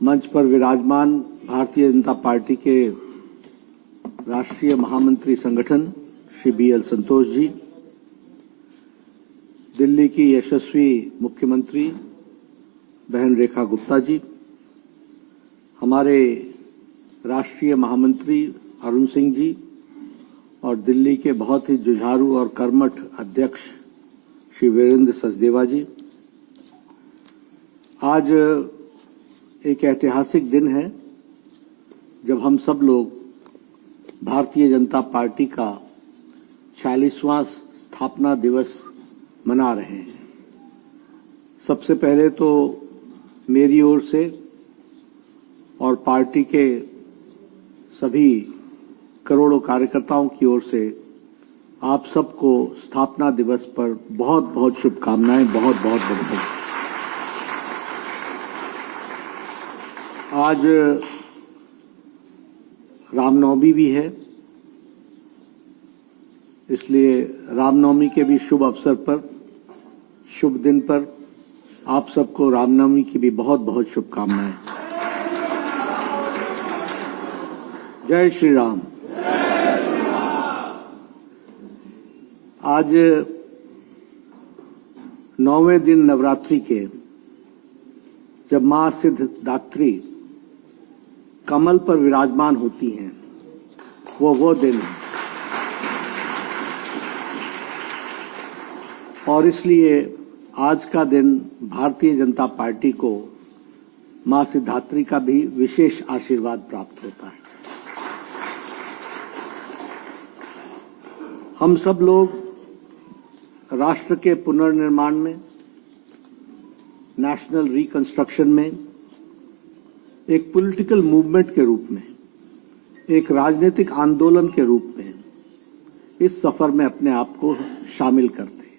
मंच पर विराजमान भारतीय जनता पार्टी के राष्ट्रीय महामंत्री संगठन श्री BL संतोष जी, दिल्ली की यशस्वी मुख्यमंत्री बहन रेखा गुप्ता जी, हमारे राष्ट्रीय महामंत्री अरुण सिंह जी और दिल्ली के बहुत ही जुझारू और कर्मठ अध्यक्ष श्री वीरेंद्र सचदेवा जी। आज एक ऐतिहासिक दिन है जब हम सब लोग भारतीय जनता पार्टी का 46वां स्थापना दिवस मना रहे हैं। सबसे पहले तो मेरी ओर से और पार्टी के सभी करोड़ों कार्यकर्ताओं की ओर से आप सबको स्थापना दिवस पर बहुत बहुत शुभकामनाएं, बहुत बहुत बधाई। आज रामनवमी भी है, इसलिए रामनवमी के भी शुभ अवसर पर, शुभ दिन पर आप सबको रामनवमी की भी बहुत बहुत शुभकामनाएं। जय श्री राम। आज 9वें दिन नवरात्रि के जब मां सिद्धिदात्री कमल पर विराजमान होती हैं, वो दिन है और इसलिए आज का दिन भारतीय जनता पार्टी को मां सिद्धिदात्री का भी विशेष आशीर्वाद प्राप्त होता है। हम सब लोग राष्ट्र के पुनर्निर्माण में, नेशनल रिकंस्ट्रक्शन में, एक पॉलिटिकल मूवमेंट के रूप में, एक राजनीतिक आंदोलन के रूप में इस सफर में अपने आप को शामिल करते हैं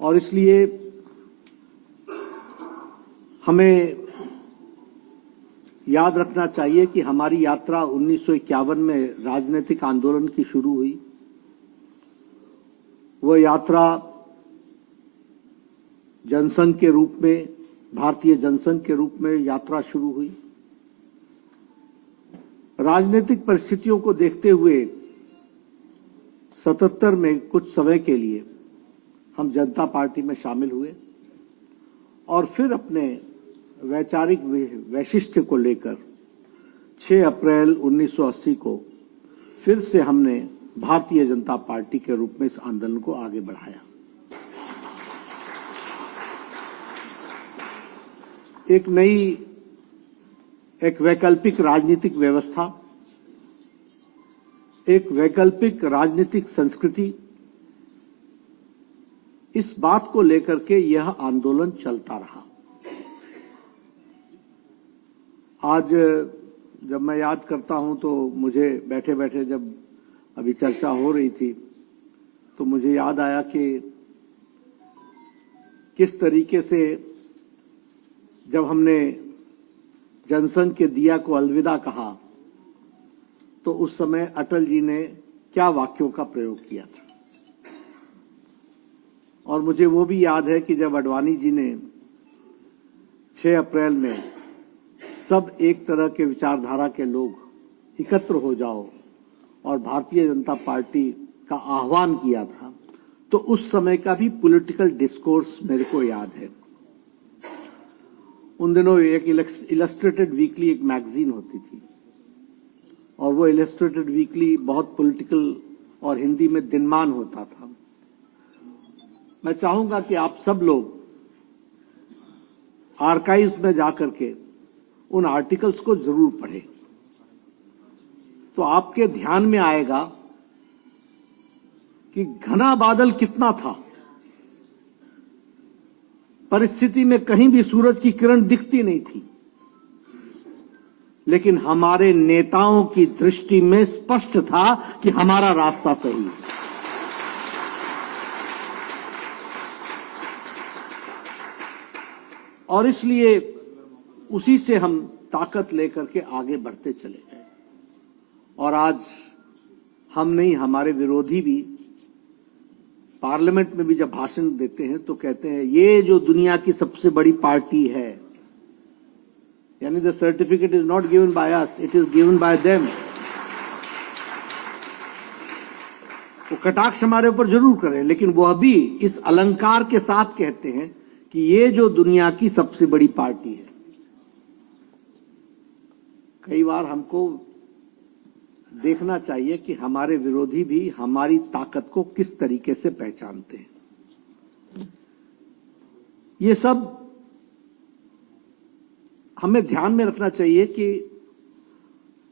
और इसलिए हमें याद रखना चाहिए कि हमारी यात्रा 1951 में राजनीतिक आंदोलन की शुरू हुई। वह यात्रा जनसंघ के रूप में, भारतीय जनसंघ के रूप में यात्रा शुरू हुई। राजनीतिक परिस्थितियों को देखते हुए 77 में कुछ समय के लिए हम जनता पार्टी में शामिल हुए और फिर अपने वैचारिक वैशिष्ट्य को लेकर 6 अप्रैल 1980 को फिर से हमने भारतीय जनता पार्टी के रूप में इस आंदोलन को आगे बढ़ाया। एक वैकल्पिक राजनीतिक व्यवस्था, एक वैकल्पिक राजनीतिक संस्कृति, इस बात को लेकर के यह आंदोलन चलता रहा। आज जब मैं याद करता हूं तो मुझे बैठे बैठे, जब अभी चर्चा हो रही थी, तो मुझे याद आया कि किस तरीके से जब हमने जनसंघ के दिया को अलविदा कहा तो उस समय अटल जी ने क्या वाक्यों का प्रयोग किया था। और मुझे वो भी याद है कि जब आडवाणी जी ने 6 अप्रैल में सब एक तरह के विचारधारा के लोग एकत्र हो जाओ और भारतीय जनता पार्टी का आह्वान किया था, तो उस समय का भी पॉलिटिकल डिस्कोर्स मेरे को याद है। उन दिनों एक इलस्ट्रेटेड वीकली एक मैगजीन होती थी और वो इलस्ट्रेटेड वीकली बहुत पॉलिटिकल और हिंदी में दिनमान होता था। मैं चाहूंगा कि आप सब लोग आर्काइव्स में जाकर के उन आर्टिकल्स को जरूर पढ़ें, तो आपके ध्यान में आएगा कि घना बादल कितना था, परिस्थिति में कहीं भी सूरज की किरण दिखती नहीं थी, लेकिन हमारे नेताओं की दृष्टि में स्पष्ट था कि हमारा रास्ता सही है। और इसलिए उसी से हम ताकत लेकर के आगे बढ़ते चले गए और आज हम नहीं, हमारे विरोधी भी पार्लियामेंट में भी जब भाषण देते हैं तो कहते हैं ये जो दुनिया की सबसे बड़ी पार्टी है यानी the certificate is not given by us, it is given by them. वो कटाक्ष हमारे ऊपर जरूर करें, लेकिन वह भी इस अलंकार के साथ कहते हैं कि ये जो दुनिया की सबसे बड़ी पार्टी है। कई बार हमको देखना चाहिए कि हमारे विरोधी भी हमारी ताकत को किस तरीके से पहचानते हैं। ये सब हमें ध्यान में रखना चाहिए कि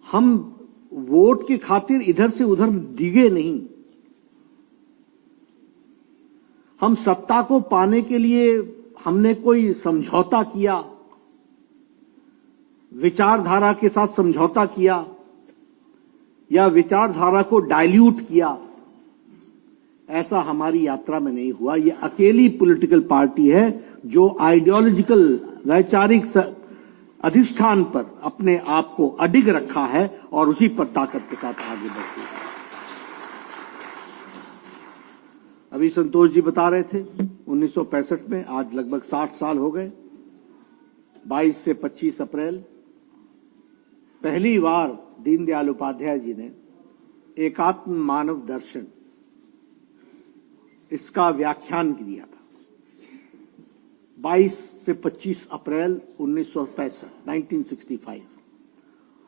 हम वोट की खातिर इधर से उधर डिगे नहीं। हम सत्ता को पाने के लिए हमने कोई समझौता किया, विचारधारा के साथ समझौता किया या विचारधारा को डाइल्यूट किया, ऐसा हमारी यात्रा में नहीं हुआ। ये अकेली पॉलिटिकल पार्टी है जो आइडियोलॉजिकल वैचारिक अधिष्ठान पर अपने आप को अडिग रखा है और उसी पर ताकत के साथ आगे बढ़ती है। अभी संतोष जी बता रहे थे 1965 में, आज लगभग 60 साल हो गए। 22 से 25 अप्रैल पहली बार दीनदयाल उपाध्याय जी ने एकात्म मानव दर्शन इसका व्याख्यान दिया था। 22 से 25 अप्रैल 1965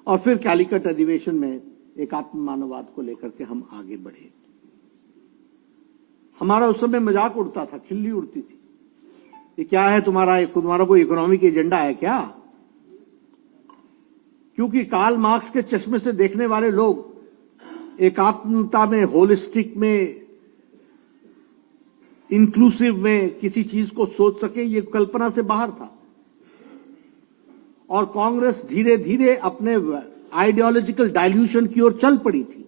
और फिर कैलिकट अधिवेशन में एकात्म मानववाद को लेकर के हम आगे बढ़े। हमारा उस समय मजाक उड़ता था, खिल्ली उड़ती थी, ये क्या है तुम्हारा कोई इकोनॉमिक एजेंडा है क्या? क्योंकि कार्ल मार्क्स के चश्मे से देखने वाले लोग एकात्मता में, होलिस्टिक में, इंक्लूसिव में किसी चीज को सोच सके, ये कल्पना से बाहर था। और कांग्रेस धीरे धीरे अपने आइडियोलॉजिकल डाइल्यूशन की ओर चल पड़ी थी।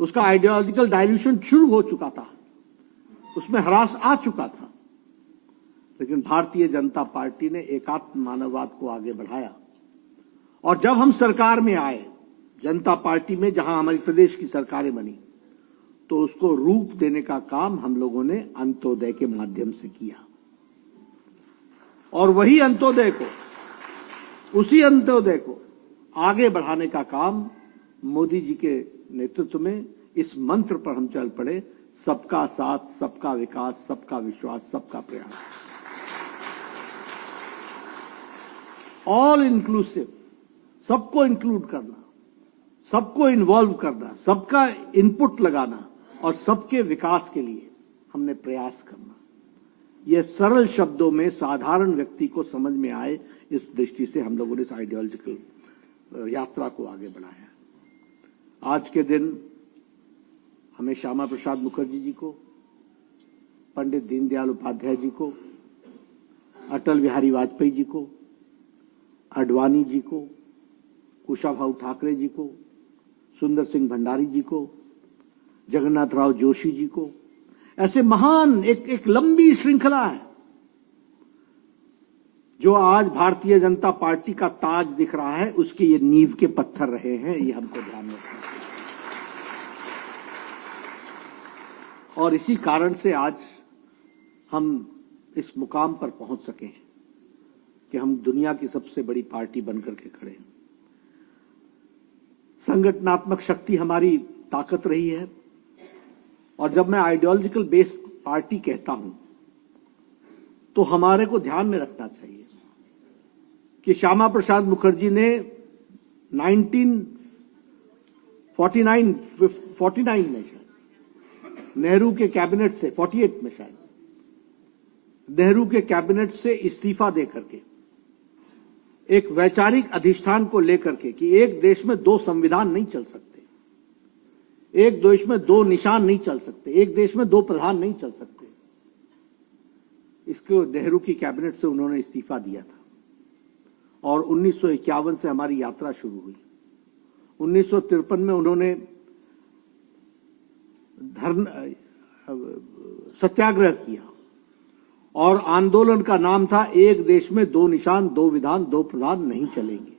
उसका आइडियोलॉजिकल डाइल्यूशन शुरू हो चुका था, उसमें ह्रास आ चुका था, लेकिन भारतीय जनता पार्टी ने एकात्म मानववाद को आगे बढ़ाया। और जब हम सरकार में आए, जनता पार्टी में, जहां हमारी प्रदेश की सरकारें बनी, तो उसको रूप देने का काम हम लोगों ने अंत्योदय के माध्यम से किया। और वही अंत्योदय को, उसी अंत्योदय को आगे बढ़ाने का काम मोदी जी के नेतृत्व में इस मंत्र पर हम चल पड़े, सबका साथ, सबका विकास, सबका विश्वास, सबका प्रयास। ऑल इंक्लूसिव, सबको इंक्लूड करना, सबको इन्वॉल्व करना, सबका इनपुट लगाना और सबके विकास के लिए हमने प्रयास करना। यह सरल शब्दों में साधारण व्यक्ति को समझ में आए, इस दृष्टि से हम लोगों ने इस आइडियोलॉजिकल यात्रा को आगे बढ़ाया। आज के दिन हमें श्यामा प्रसाद मुखर्जी जी को, पंडित दीनदयाल उपाध्याय जी को, अटल बिहारी वाजपेयी जी को, आडवाणी जी को, कुशाभाऊ ठाकरे जी को, सुंदर सिंह भंडारी जी को, जगन्नाथ राव जोशी जी को, ऐसे महान एक लंबी श्रृंखला है जो आज भारतीय जनता पार्टी का ताज दिख रहा है, उसके ये नींव के पत्थर रहे हैं। ये हमको ध्यान में रखना चाहिए। और इसी कारण से आज हम इस मुकाम पर पहुंच सके हैं कि हम दुनिया की सबसे बड़ी पार्टी बनकर के खड़े हैं। संगठनात्मक शक्ति हमारी ताकत रही है। और जब मैं आइडियोलॉजिकल बेस्ड पार्टी कहता हूं, तो हमारे को ध्यान में रखना चाहिए कि श्यामा प्रसाद मुखर्जी ने 1949 में शायद नेहरू के कैबिनेट से, 48 में शायद नेहरू के कैबिनेट से इस्तीफा देकर के एक वैचारिक अधिष्ठान को लेकर के कि एक देश में दो संविधान नहीं चल सकते, एक देश में दो निशान नहीं चल सकते, एक देश में दो प्रधान नहीं चल सकते, इसको नेहरू की कैबिनेट से उन्होंने इस्तीफा दिया था। और 1951 से हमारी यात्रा शुरू हुई। 1953 में उन्होंने सत्याग्रह किया और आंदोलन का नाम था एक देश में दो निशान, दो विधान, दो प्रधान नहीं चलेंगे।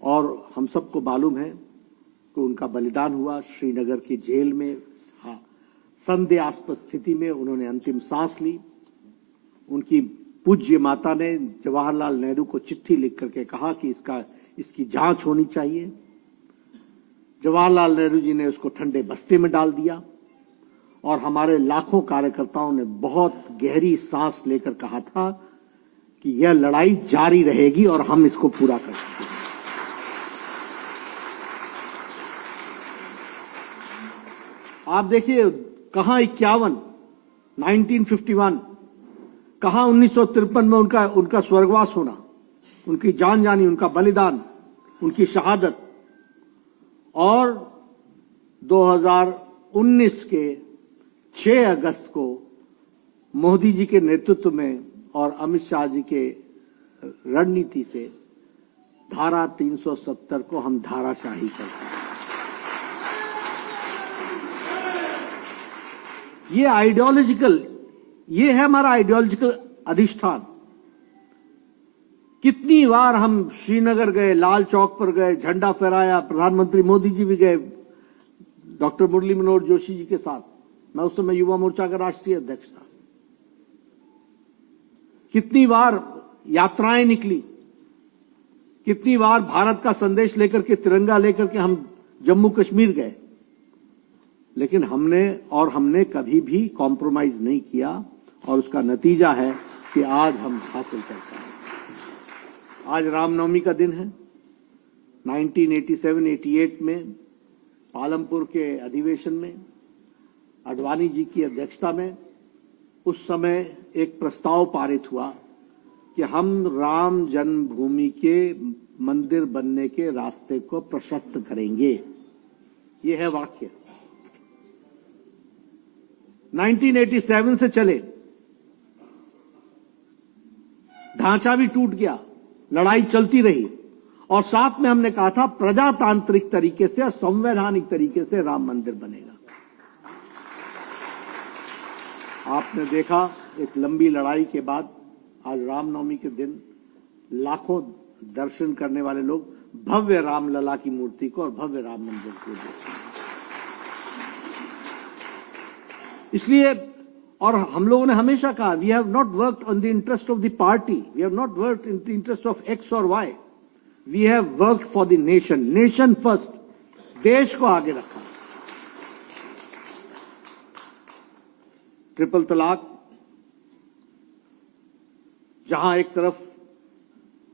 और हम सबको मालूम है कि उनका बलिदान हुआ। श्रीनगर की जेल में संदेहास्पद स्थिति में उन्होंने अंतिम सांस ली। उनकी पूज्य माता ने जवाहरलाल नेहरू को चिट्ठी लिख करके कहा कि इसकी जांच होनी चाहिए। जवाहरलाल नेहरू जी ने उसको ठंडे बस्ते में डाल दिया और हमारे लाखों कार्यकर्ताओं ने बहुत गहरी सांस लेकर कहा था कि यह लड़ाई जारी रहेगी और हम इसको पूरा कर सकेंगे। आप देखिए, कहां 1951, कहां 1953 में उनका स्वर्गवास होना, उनकी जान जानी, उनका बलिदान, उनकी शहादत, और 2019 के 6 अगस्त को मोदी जी के नेतृत्व में और अमित शाह जी के रणनीति से धारा 370 को हम धाराशाही करते हैं। ये है हमारा आइडियोलॉजिकल अधिष्ठान। कितनी बार हम श्रीनगर गए, लाल चौक पर गए, झंडा फहराया, प्रधानमंत्री मोदी जी भी गए डॉक्टर मुरली मनोहर जोशी जी के साथ। मैं उस समय युवा मोर्चा का राष्ट्रीय अध्यक्ष था। कितनी बार यात्राएं निकली, कितनी बार भारत का संदेश लेकर के, तिरंगा लेकर के हम जम्मू कश्मीर गए, लेकिन हमने कभी भी कॉम्प्रोमाइज नहीं किया और उसका नतीजा है कि आज हम हासिल करते हैं। आज रामनवमी का दिन है। 1987-88 में पालमपुर के अधिवेशन में आडवाणी जी की अध्यक्षता में उस समय एक प्रस्ताव पारित हुआ कि हम राम जन्मभूमि के मंदिर बनने के रास्ते को प्रशस्त करेंगे। ये है वाक्य। 1987 से चले, ढांचा भी टूट गया, लड़ाई चलती रही और साथ में हमने कहा था प्रजातांत्रिक तरीके से और संवैधानिक तरीके से राम मंदिर बनेगा। आपने देखा, एक लंबी लड़ाई के बाद आज रामनवमी के दिन लाखों दर्शन करने वाले लोग भव्य रामलला की मूर्ति को और भव्य राम मंदिर को देखते हैं। इसलिए, और हम लोगों ने हमेशा कहा, we have not worked on the interest of the party, we have not worked in the interest of X और Y, we have worked for the nation. Nation first, देश को आगे रखा। ट्रिपल तलाक, जहां एक तरफ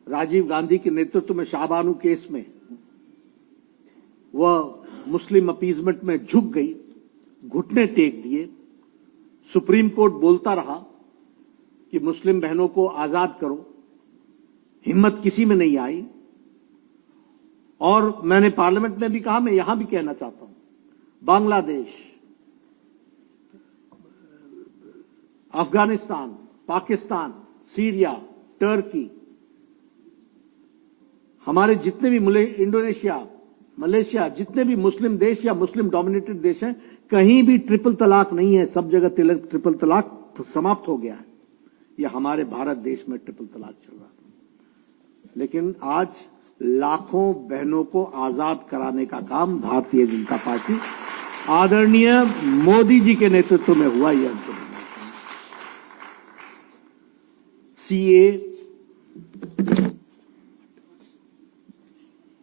राजीव गांधी के नेतृत्व में शाहबानू केस में वह मुस्लिम अपीजमेंट में झुक गई, घुटने टेक दिए, सुप्रीम कोर्ट बोलता रहा कि मुस्लिम बहनों को आजाद करो, हिम्मत किसी में नहीं आई। और मैंने पार्लियामेंट में भी कहा, मैं यहां भी कहना चाहता हूं, बांग्लादेश, अफगानिस्तान, पाकिस्तान, सीरिया, टर्की, हमारे जितने भी इंडोनेशिया, मलेशिया, जितने भी मुस्लिम देश या मुस्लिम डोमिनेटेड देश हैं, कहीं भी ट्रिपल तलाक नहीं है। सब जगह ट्रिपल तलाक समाप्त हो गया है। यह हमारे भारत देश में ट्रिपल तलाक चल रहा था। लेकिन आज लाखों बहनों को आजाद कराने का काम भारतीय जनता पार्टी आदरणीय मोदी जी के नेतृत्व में हुआ। यह सीए,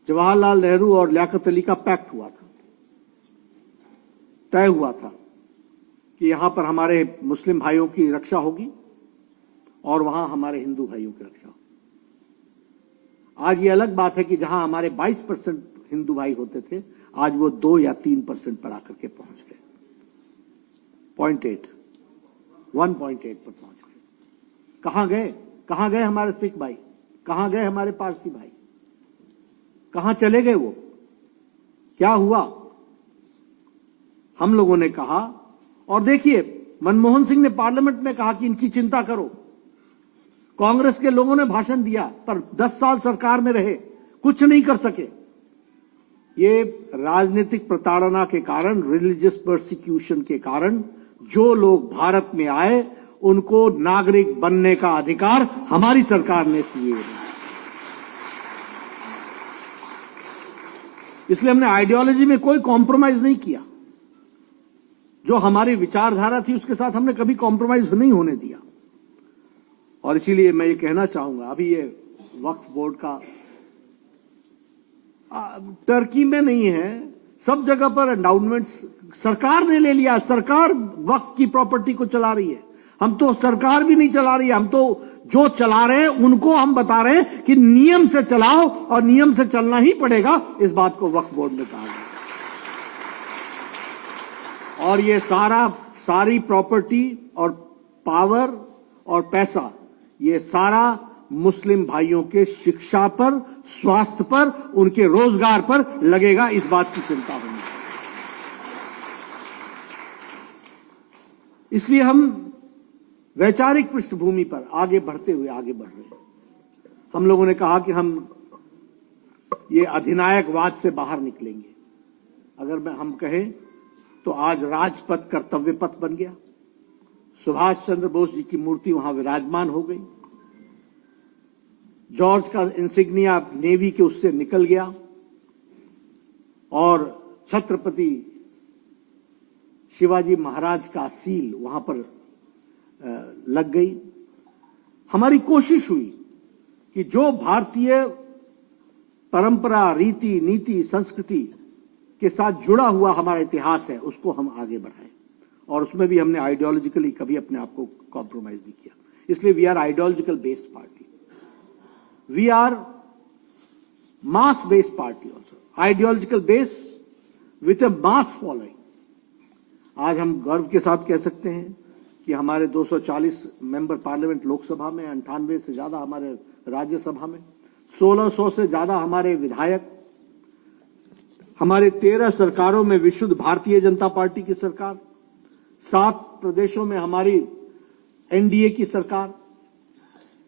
जवाहरलाल नेहरू और लियाकत अली का पैक्ट हुआ था, तय हुआ था कि यहां पर हमारे मुस्लिम भाइयों की रक्षा होगी और वहां हमारे हिंदू भाइयों की रक्षा होगी। आज ये अलग बात है कि जहां हमारे 22% हिंदू भाई होते थे, आज वो 2 या 3% पर आकर के पहुंच गए। 1.8 पर पहुंच गए। कहां गए हमारे सिख भाई? कहां गए हमारे पारसी भाई? कहां चले गए वो? क्या हुआ? हम लोगों ने कहा, और देखिए, मनमोहन सिंह ने पार्लियामेंट में कहा कि इनकी चिंता करो। कांग्रेस के लोगों ने भाषण दिया, पर 10 साल सरकार में रहे, कुछ नहीं कर सके। ये राजनीतिक प्रताड़ना के कारण, रिलीजियस परसिक्यूशन के कारण जो लोग भारत में आए, उनको नागरिक बनने का अधिकार हमारी सरकार ने दिए। इसलिए हमने आइडियोलॉजी में कोई कॉम्प्रोमाइज नहीं किया। जो हमारी विचारधारा थी उसके साथ हमने कभी कॉम्प्रोमाइज नहीं होने दिया। और इसीलिए मैं ये कहना चाहूंगा, अभी ये वक्फ बोर्ड का टर्की में नहीं है, सब जगह पर एंडाउमेंट्स सरकार ने ले लिया। सरकार वक्फ की प्रॉपर्टी को चला रही है। हम तो सरकार भी नहीं चला रही है, हम तो जो चला रहे हैं उनको हम बता रहे हैं कि नियम से चलाओ, और नियम से चलना ही पड़ेगा। इस बात को वक्फ बोर्ड ने कहा है। और ये सारी प्रॉपर्टी और पावर और पैसा, ये सारा मुस्लिम भाइयों के शिक्षा पर, स्वास्थ्य पर, उनके रोजगार पर लगेगा। इस बात की चिंता होनी चाहिए। इसलिए हम वैचारिक पृष्ठभूमि पर आगे बढ़ रहे हैं। हम लोगों ने कहा कि हम ये अधिनायकवाद से बाहर निकलेंगे। अगर हम कहें तो आज राजपथ कर्तव्य पथ बन गया। सुभाष चंद्र बोस जी की मूर्ति वहां विराजमान हो गई। जॉर्ज का इंसिग्निया नेवी के उससे निकल गया और छत्रपति शिवाजी महाराज का सील वहां पर लग गई। हमारी कोशिश हुई कि जो भारतीय परंपरा, रीति, नीति, संस्कृति के साथ जुड़ा हुआ हमारा इतिहास है, उसको हम आगे बढ़ाएं। और उसमें भी हमने आइडियोलॉजिकली कभी अपने आप को कॉम्प्रोमाइज नहीं किया। इसलिए we are ideological based party, we are mass based party also, ideological base with a mass following. आज हम गर्व के साथ कह सकते हैं कि हमारे 240 मेंबर पार्लियामेंट लोकसभा में, 98 से ज्यादा हमारे राज्यसभा में, 1600 से ज्यादा हमारे विधायक, हमारे 13 सरकारों में विशुद्ध भारतीय जनता पार्टी की सरकार, 7 प्रदेशों में हमारी एनडीए की सरकार।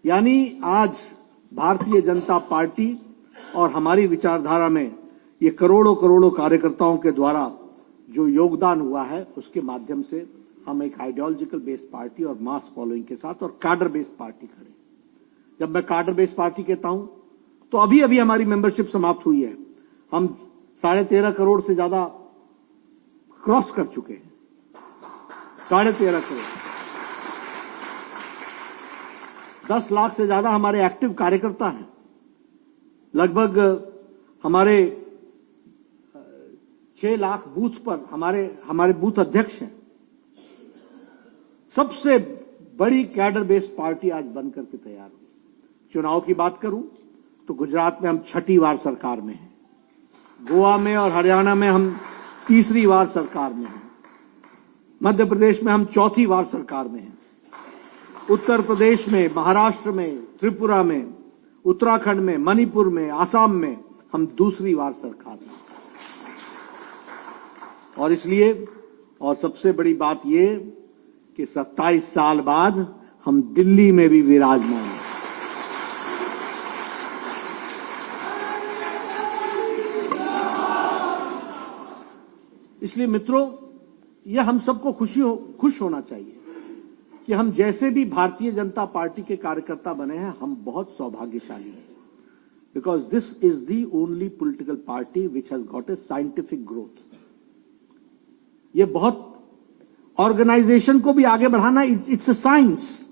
यानी आज भारतीय जनता पार्टी और हमारी विचारधारा में ये करोड़ों करोड़ों कार्यकर्ताओं के द्वारा जो योगदान हुआ है, उसके माध्यम से हम एक आइडियोलॉजिकल बेस्ड पार्टी और मास फॉलोइंग के साथ और कार्डर बेस्ड पार्टी खड़े। जब मैं कार्डर बेस्ड पार्टी कहता हूं तो अभी अभी हमारी मेंबरशिप समाप्त हुई है। हम 13.5 करोड़ से ज्यादा क्रॉस कर चुके हैं। 13.5 करोड़, 10 लाख से ज्यादा हमारे एक्टिव कार्यकर्ता हैं। लगभग हमारे 6 लाख बूथ पर हमारे बूथ अध्यक्ष हैं। सबसे बड़ी कैडर बेस्ड पार्टी आज बनकर के तैयार हुई। चुनाव की बात करूं तो गुजरात में हम 6ठी बार सरकार में हैं, गोवा में और हरियाणा में हम 3री बार सरकार में हैं, मध्य प्रदेश में हम 4थी बार सरकार में हैं, उत्तर प्रदेश में, महाराष्ट्र में, त्रिपुरा में, उत्तराखंड में, मणिपुर में, आसाम में हम 2री बार सरकार में। और इसलिए, और सबसे बड़ी बात ये कि 27 साल बाद हम दिल्ली में भी विराजमान हैं। इसलिए मित्रों, यह हम सबको खुश होना चाहिए कि हम जैसे भी भारतीय जनता पार्टी के कार्यकर्ता बने हैं, हम बहुत सौभाग्यशाली हैं। Because this is the only political party which has got a scientific growth. ये बहुत ऑर्गेनाइजेशन को भी आगे बढ़ाना, इट्स अ साइंस।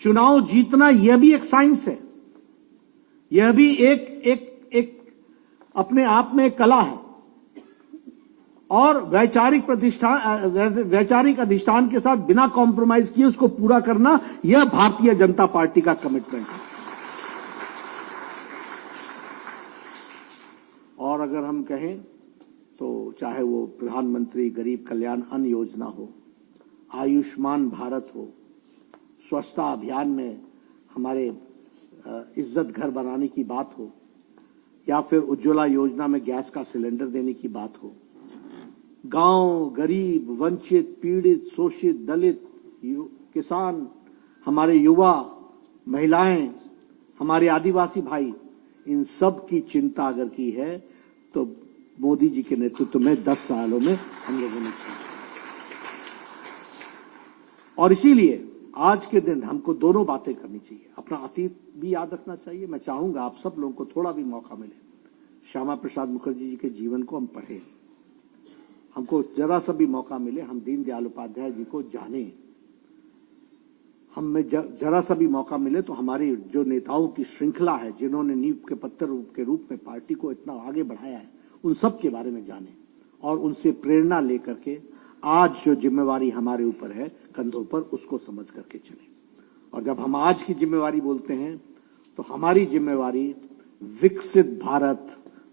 चुनाव जीतना यह भी एक साइंस है, यह भी एक अपने आप में एक कला है। और वैचारिक अधिष्ठान के साथ बिना कॉम्प्रोमाइज किए उसको पूरा करना, यह भारतीय जनता पार्टी का कमिटमेंट है। और अगर हम कहें तो चाहे वो प्रधानमंत्री गरीब कल्याण अन्न योजना हो, आयुष्मान भारत हो, स्वच्छता अभियान में हमारे इज्जत घर बनाने की बात हो, या फिर उज्ज्वला योजना में गैस का सिलेंडर देने की बात हो, गांव, गरीब, वंचित, पीड़ित, शोषित, दलित, किसान, हमारे युवा, महिलाएं, हमारे आदिवासी भाई, इन सब की चिंता अगर की है तो मोदी जी के नेतृत्व में 10 सालों में हम लोगों ने की। और इसीलिए आज के दिन हमको दोनों बातें करनी चाहिए। अपना अतीत भी याद रखना चाहिए। मैं चाहूंगा आप सब लोगों को थोड़ा भी मौका मिले, श्यामा प्रसाद मुखर्जी जी के जीवन को हम पढ़ें। हमको जरा सा भी मौका मिले, हम दीनदयाल उपाध्याय जी को जानें। हमें जरा सा भी मौका मिले तो हमारी जो नेताओं की श्रृंखला है, जिन्होंने नींव के पत्थर के रूप में पार्टी को इतना आगे बढ़ाया है, उन सब के बारे में जाने और उनसे प्रेरणा लेकर के आज जो जिम्मेवारी हमारे ऊपर है कंधों पर, उसको समझ करके चले। और जब हम आज की जिम्मेवारी बोलते हैं तो हमारी जिम्मेवारी विकसित भारत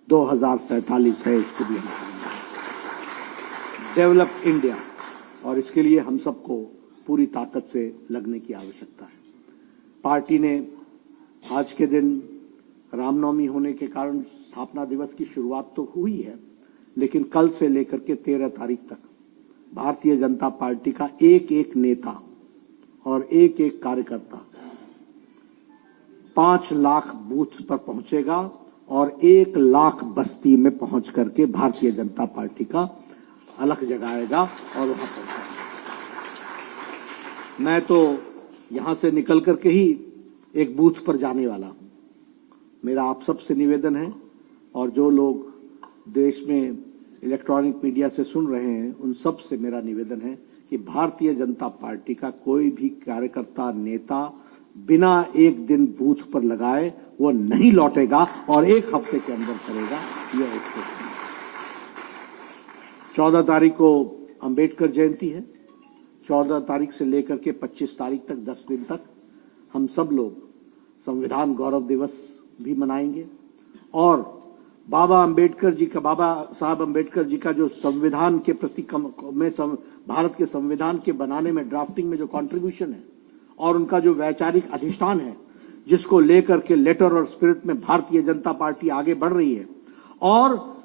2047 है, इसको भी हम डेवलप इंडिया, और इसके लिए हम सबको पूरी ताकत से लगने की आवश्यकता है। पार्टी ने आज के दिन रामनवमी होने के कारण स्थापना दिवस की शुरुआत तो हुई है, लेकिन कल से लेकर के 13 तारीख तक भारतीय जनता पार्टी का एक एक नेता और एक एक कार्यकर्ता 5 लाख बूथ पर पहुंचेगा और 1 लाख बस्ती में पहुंच करके भारतीय जनता पार्टी का अलख जगाएगा और वहां पहुंचेगा। मैं तो यहां से निकल करके ही एक बूथ पर जाने वाला हूं। मेरा आप सबसे निवेदन है, और जो लोग देश में इलेक्ट्रॉनिक मीडिया से सुन रहे हैं उन सब से मेरा निवेदन है कि भारतीय जनता पार्टी का कोई भी कार्यकर्ता, नेता बिना एक दिन बूथ पर लगाए वो नहीं लौटेगा और 1 हफ्ते के अंदर करेगा। यह एक 14 तारीख को अंबेडकर जयंती है। 14 तारीख से लेकर के 25 तारीख तक 10 दिन तक हम सब लोग संविधान गौरव दिवस भी मनाएंगे और बाबा साहब अंबेडकर जी का जो संविधान के प्रति भारत के संविधान के बनाने में, ड्राफ्टिंग में जो कंट्रीब्यूशन है और उनका जो वैचारिक अधिष्ठान है, जिसको लेकर के लेटर और स्पिरिट में भारतीय जनता पार्टी आगे बढ़ रही है, और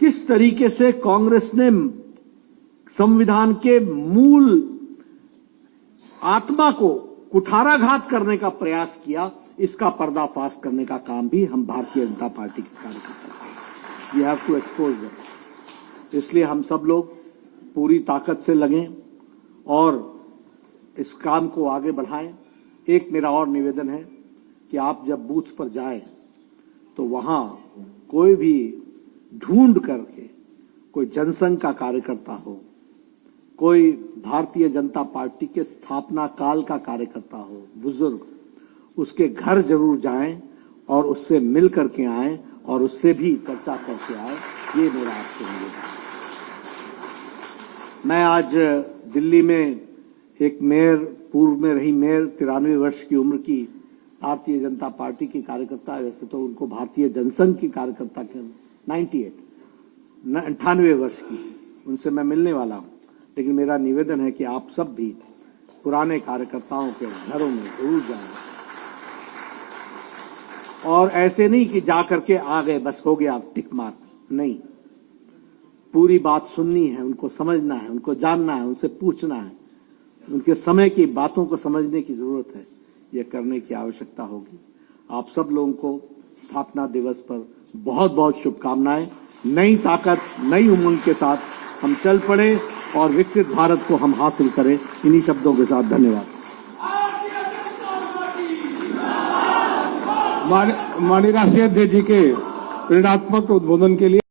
किस तरीके से कांग्रेस ने संविधान के मूल आत्मा को कुठाराघात करने का प्रयास किया, इसका पर्दाफाश करने का काम भी हम भारतीय जनता पार्टी के कार्यकर्ता करेंगे। We have to expose that. इसलिए हम सब लोग पूरी ताकत से लगें और इस काम को आगे बढ़ाएं। एक मेरा और निवेदन है कि आप जब बूथ पर जाएं तो वहां कोई भी ढूंढ करके कोई जनसंघ का कार्यकर्ता हो, कोई भारतीय जनता पार्टी के स्थापना काल का कार्यकर्ता हो, बुजुर्ग, उसके घर जरूर जाएं और उससे मिल करके आएं और उससे भी चर्चा करके आएं। ये मेरा आपसे निवेदन है। मैं आज दिल्ली में एक मेयर, पूर्व में रही मेयर, 93 वर्ष की उम्र की भारतीय जनता पार्टी की कार्यकर्ता है। वैसे तो उनको भारतीय जनसंघ की कार्यकर्ता के 98 वर्ष की, उनसे मैं मिलने वाला हूं। लेकिन मेरा निवेदन है कि आप सब भी पुराने कार्यकर्ताओं के घरों में जरूर जाएं और ऐसे नहीं कि जाकर के आ गए बस हो गया टिक मार, नहीं, पूरी बात सुननी है, उनको समझना है, उनको जानना है, उनसे पूछना है, उनके समय की बातों को समझने की जरूरत है। यह करने की आवश्यकता होगी। आप सब लोगों को स्थापना दिवस पर बहुत बहुत शुभकामनाएं। नई ताकत, नई उमंग के साथ हम चल पड़े और विकसित भारत को हम हासिल करें। इन्हीं शब्दों के साथ धन्यवाद। माननीय राष्ट्रीय अध्यक्ष जी के प्रेरणात्मक उद्बोधन के लिए